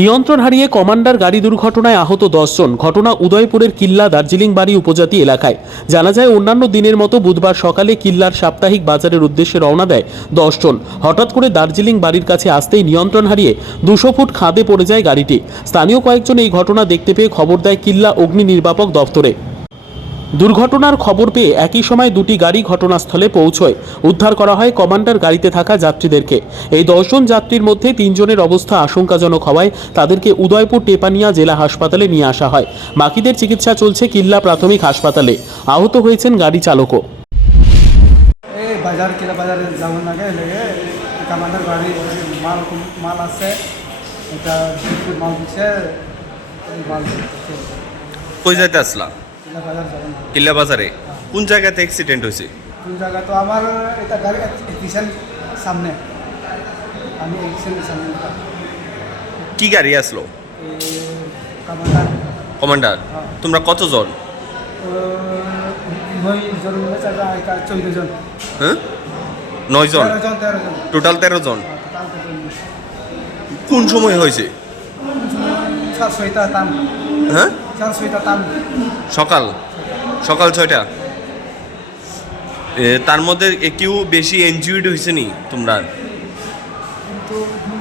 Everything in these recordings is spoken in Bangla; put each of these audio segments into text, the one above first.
নিয়ন্ত্রণ হারিয়ে কমান্ডার গাড়ি দুর্ঘটনায় আহত 10 জন। ঘটনা উদয়পুরের কিল্লা দার্জিলিং বাড়ি উপজাতি এলাকায়। জানা যায় অন্যান্য দিনের মতো বুধবার সকালে কিল্লার সাপ্তাহিক বাজারের উদ্দেশ্যে রওনা দেয় 10 জন। হঠাৎ করে দার্জিলিং বাড়ির কাছে আসতেই নিয়ন্ত্রণ হারিয়ে 200 ফুট খাদে পড়ে যায় গাড়িটি। স্থানীয় কয়েকজন এই ঘটনা দেখতে পেয়ে খবর দেয় কিল্লা অগ্নি নির্বাপক দপ্তরে। দুর্ঘটনার খবর পেয়ে একই সময় দুটি গাড়ি ঘটনাস্থলে পৌঁছয়। উদ্ধার করা হয় কমান্ডার গাড়িতে থাকা যাত্রীদেরকে। এই 10 জন যাত্রীর মধ্যে 3 জনের অবস্থা আশঙ্কাজনক হওয়ায় তাদেরকে উদয়পুর টেপানিয়া জেলা হাসপাতালে নিয়ে আসা হয়। বাকিদের চিকিৎসা চলছে কিল্লা প্রাথমিক হাসপাতালে। আহত হয়েছেন গাড়ি চালকও। এই বাজার কিলা বাজারে যাওয়ার আগে লেগে কমান্ডার গাড়ি মাল আছে, এটা মাল দিচ্ছে, মাল কই যাইতে আসলা? কিলা বাজার যাবেন কিল্লা বাজারে। কোন জায়গাতে অ্যাক্সিডেন্ট হয়েছে? কোন জায়গা তো আমার এটা গাড়ি স্টেশন সামনে, আমি স্টেশনের সামনে কি গাড়ি আসলো? Commander commander. তোমরা কতজন? 9 জন 14 জন, হ্যাঁ, 9 জন, 13 জন, টোটাল 13 জন। কোন সময় হয়েছে? 6টা টান, হ্যাঁ, 6টা টান, সকাল 6টা। তার মধ্যে কেউ বেশি এনজিওড হয়েছে নি তোমরা? কিন্তু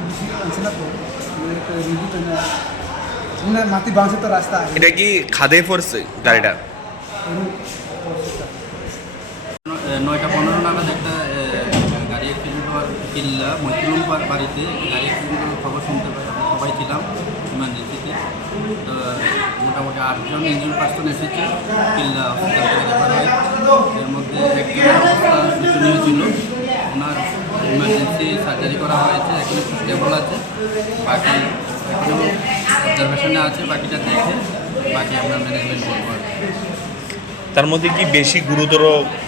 বেশি আছে না তো, মাটি বাঁচে তো রাস্তা। এটা কি খাদে পড়ছে গাড়িটা? 9:15 নাগাদ একটা গাড়ি অ্যাক্সিডেন্ট হওয়ার কিল্লা মৈত্রুল বাড়িতে গাড়ি অ্যাক্সিডেন্টের খবর শুনতে পাই। আমরা সবাই ছিলাম ইমার্জেন্সিতে। তো মোটামুটি 8 জন ইঞ্জিন পার্সন এসেছে, কিল্লা হসপিটাল থেকে রেফার হয়। এর মধ্যে একজনের অবস্থা শোচনীয় ছিল, ওনার ইমার্জেন্সি সার্জারি করা হয়েছে, এখন একটু স্টেবল আছে। বাকি এখনও অবজারভেশনে আছে, বাকিটা দেখে বাকি আমরা ম্যানেজমেন্ট করবো। তার মধ্যে কি বেশি গুরুতর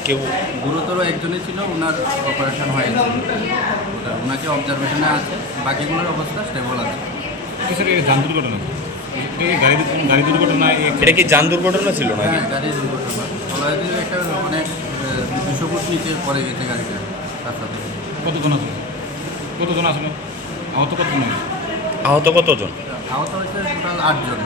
কেউ? গুরুতর একজনই ছিল, ওনার অপারেশন হয়েছে, ওনাকে অবজারভেশনে আছে, বাকিগুলোর অবস্থা স্টেবল আছে। যান দুর্ঘটনা, গাড়ি দুর্ঘটনা। এটা কি যান দুর্ঘটনা ছিল না? হ্যাঁ, গাড়ি দুর্ঘটনা। কলাইতে একটা অনেক 200 ফুট নিচে পড়ে গেছে গাড়িটা রাস্তা থেকে। কতজন আসলো? আহত কতজন? আহত কতজন? আহত হয়েছে টোটাল 8 জন।